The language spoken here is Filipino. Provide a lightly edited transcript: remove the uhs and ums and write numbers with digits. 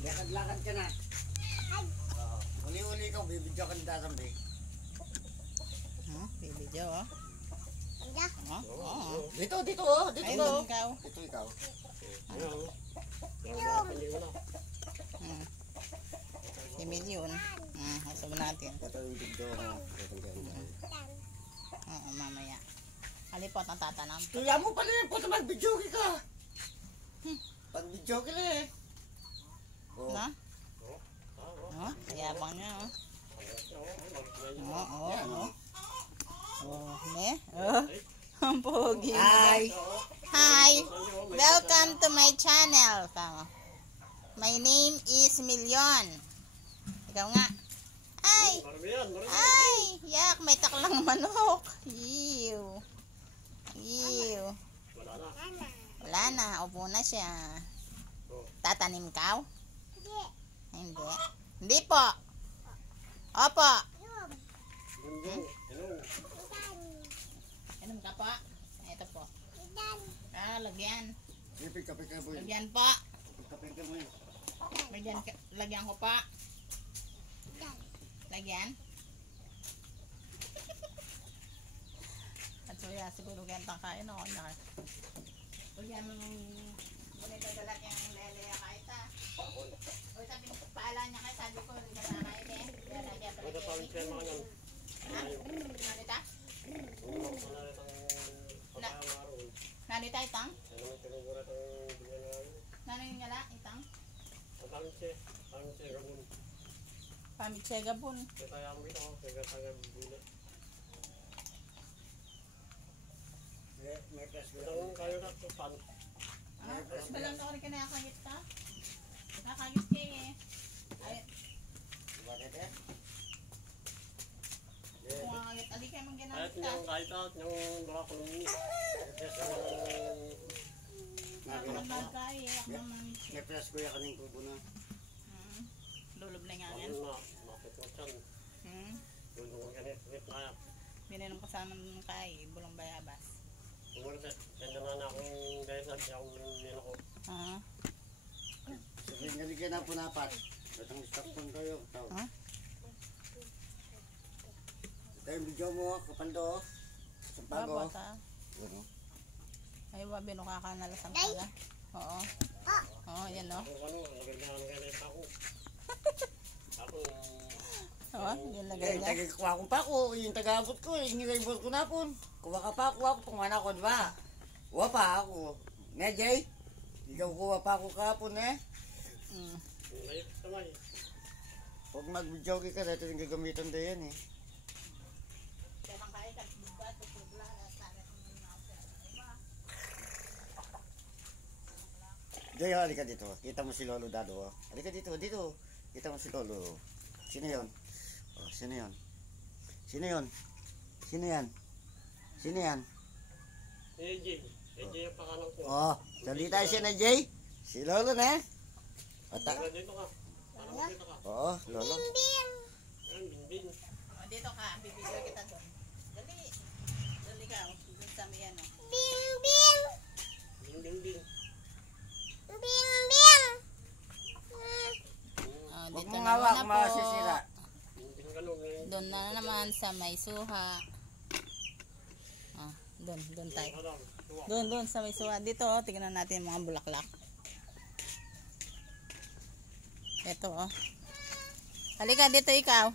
Lakad-lakad ka na. Uli-uli ikaw, bibidyo ka na dasambi. Bibidyo, oh. Dito, dito, oh. Dito ay, ko. ikaw. Dito ikaw. Si Milyon. Hasab natin. Ito yung bidyo mo. Oo, mamaya. Halipot ang tatanam. Kaya mo pala yun, puto mag-bidyo ka. Pag-bidyo ka lang eh. Na? Yabang niya, oh. Ne? Ang pogi. Hi! Hi! Welcome to my channel. My name is Milyon. Ikaw nga. Ay! Ay! Yak! May taklang manok. Ew! Ew! Wala na. Upo na siya. Tatanim ka? Hindi. Hindi po. Opo. Inom ka po? Ito po. Lagyan. Lagyan po. Lagyan ko pa. Lagyan. At so ya, siguro gantang kain ako. Lagyan mo ngunit dalat yung leleya kahit ha. O sabi mo, paalaan niya kayo, sabi ko, hindi ka nakain eh. Kaya lagyan pala kayo. Nanita? Nanita itang? Nanay niya la itang? Pamitse gabon. Balang na ka na kakagit ka? Kakagit ka eh. Kung kakagit, ali kayo mang ginamit ka. Yung dura ko nung Nakakabag ka eh. Ako naman. May plas ko yung kaning kubo na. Lulob na nga yan. Bininom kasama ng kay Bulong Bayabas. Sabihin nga na po napat. Batang stokpan kayo. Ito yung video mo, kapando. Sa bago. Ay, wabi no kakanalasang pala. Oo. Oo, yan o. Oo, yan lagay niya. Tagakuha ko pa ako. Yung tagaabot ko. Yung nilibot ko na po. Kuha ka pa ako. Pangwana ko, diba? Kuha pa ako. Medjay? Ikaw kuha pa ako kapon eh. Huwag mag-video ka na. Ito yung gagamitan din yan eh. Jay, halika dito. Kita mo si Lolo Dado. Halika dito, dito. Kita mo si Lolo. Sino yun? Oh, sino yun? Sino yun? Sino yan? Sino yan? AJ. AJ yung pangalan ko. Oh, salita siya na Jay. Si Lolo na. Dito ka. Dito ka. Oo, Lolo. Bingbing. Dito ka, bibigyan kita doon. Dali. Dali ka, doon sa may ano. Bingbing. Dito naman na po. Doon na naman sa may suha. Doon tayo. Doon sa may suha. Dito, tingnan natin mga bulaklak. Ito, oh. Halika, dito ikaw.